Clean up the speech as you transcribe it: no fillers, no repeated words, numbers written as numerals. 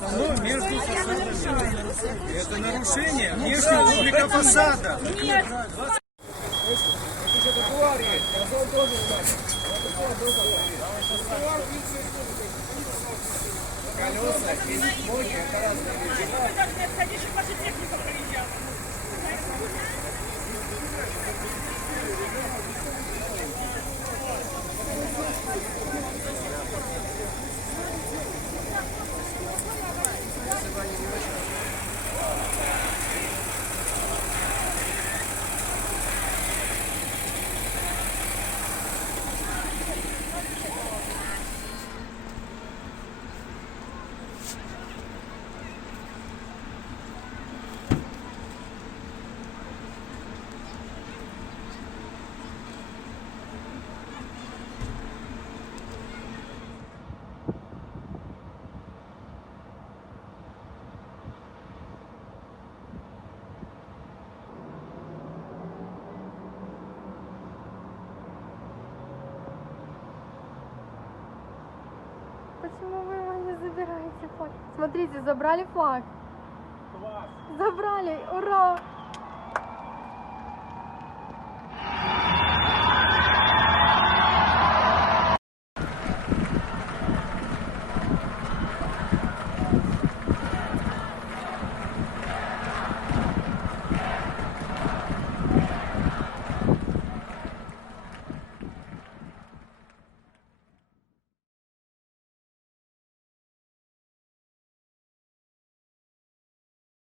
Но между фасадами. Это нарушение внешнего облика фасада. Нет. Колеса и ноги — это разные вещи. Почему вы его не забираете флаг? Смотрите, забрали флаг. Класс. Забрали, ура!